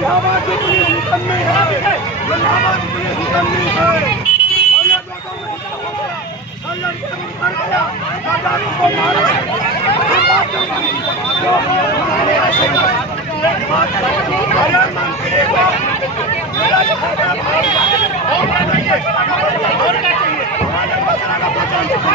इलाहाबाद की पुलिस निकम्मी है, इलाहाबाद की पुलिस निकम्मी है। और ये दोनों महिला हो गया, और लड़के को मर गया, आजादी को मारा है। हम बात क्यों करें? जो हमारे ऐसे अरे मंत्री को मेरा जो है और क्या चाहिए? हमारे मसला का पता नहीं।